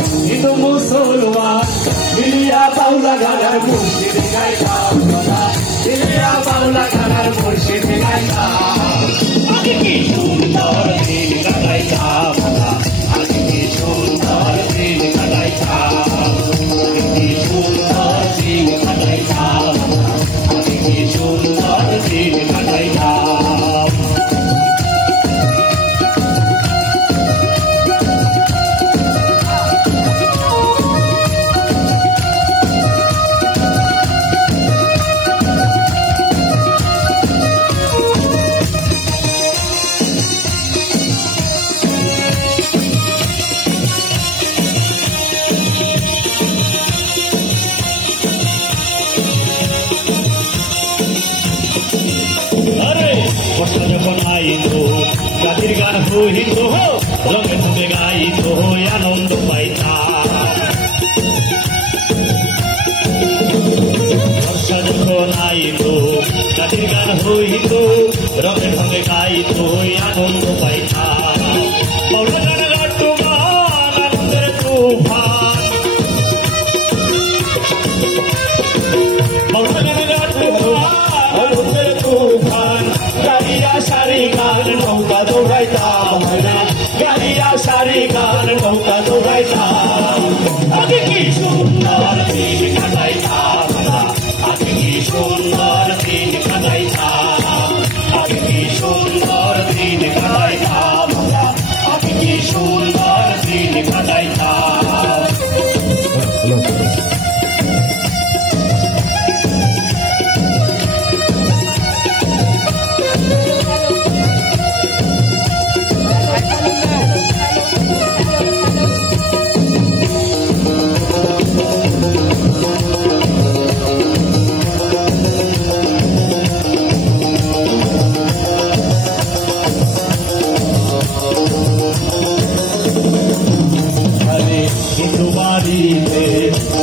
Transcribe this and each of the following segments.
হিন্দু মুসলমান মিলিয়া বাউলা গানার মুর্শিদ গাইতাম মিলিয়া বাউলা গানার মুর্শিদ গাইতাম আগে কি সুন্দর দিন কাটাইতাম আগে কি সুন্দর দিন কাটাইতাম আগে কি সুন্দর দিন কাটাইতাম আগে কি সুন্দর দিন কাটাইতাম যখন আইতো জাতির গান হইত রঙে ধুমে গাইত আনন্দ পাইতাম বর্ষা যখন আইতো জাতির গান হইত রঙে ধুমে গাইত আনন্দ পাইতাম আনন্দের তুফান আনন্দের তুফান গাড়িয়া সারি গান নৌকা দৌড়াইতাম গাড়িয়া সারি গান নৌকা দৌড়াইতাম আগে কি সুন্দর দিন কাটাইতাম আগে কি সুন্দর দিন কাটাইতাম আগে কি সুন্দর দিন কাটাইতাম আগে কি সুন্দর দিন কাটাইতাম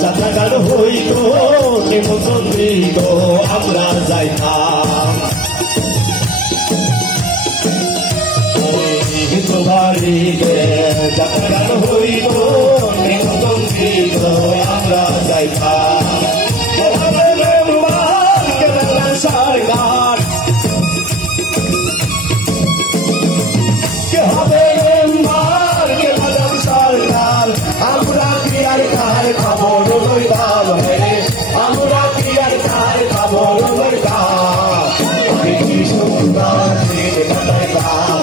যাত্রাগান হইত নিমন্ত্রিত আমরা যাইতাম বাড়িতে যাত্রাগান হইত নিমন্ত্রিত আমরা যাইতাম সরকার কে হবে সরকার আমরা ক্রিয়ার কার খবর লইতাম আমরা ক্রিয়ার কার খবর লইতাম আগে কি সুন্দর দিন কাটাইতাম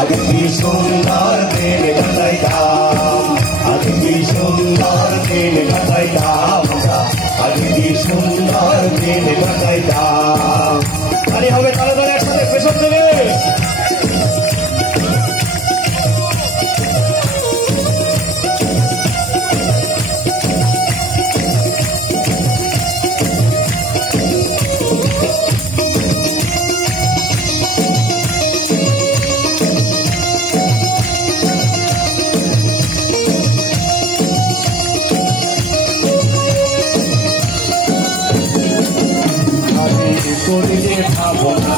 আগে কি সুন্দর দিন কাটাইতাম আগে কি সুন্দর দিন কাটাইতাম আগে কি সুন্দর দিন কাটাইতাম আরে হবে তাহলে তাহলে একসাথে পেছন দেবে করিলে পাবো না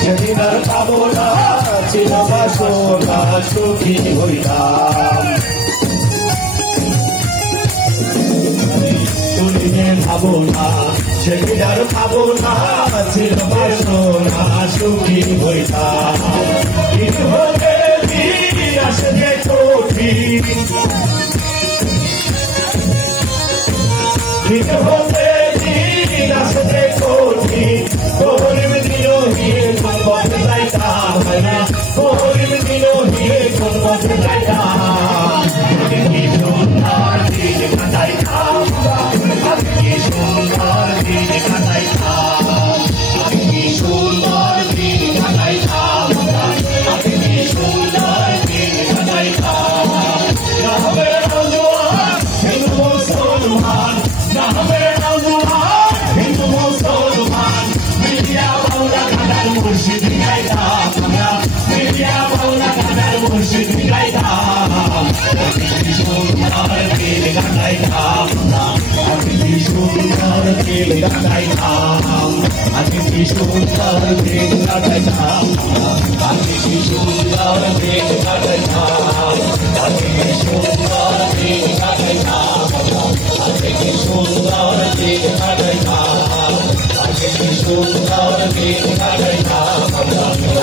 সেদিন আর পাবো না ছিল বাসনা সুখী হইতাম করিলে পাবো না সেদিন আর পাবো না ছিল বাসনা সুখী হইতাম হতে দিন আসে যে কঠিন হতে দিন আসে যে কঠিন Pohrim dino hiye konbot laita hana Pohrim dino hiye konbot laita Age ki sundar din kataita Age ki sundar din kataita Age ki sundar din kataita Age ki sundar din kataita Na habe naujuan Hindu Musliman Na habe naujuan Hindu Musliman মুর্শিদ গাইতাম মিলিয়া বাউলা গানার মুর্শিদ গাইতাম কি সুন্দর দিন কাটাইতাম কি সুন্দর দিন কাটাইতাম কি সুন্দর দিন কাটাইতাম কি সুন্দর দিন কাটাইতাম সুন্দর দিন কাটাইলাম আজকে কি সুন্দর দিন কাটাইলাম আজকে কি সুন্দর দিন কাটাইলাম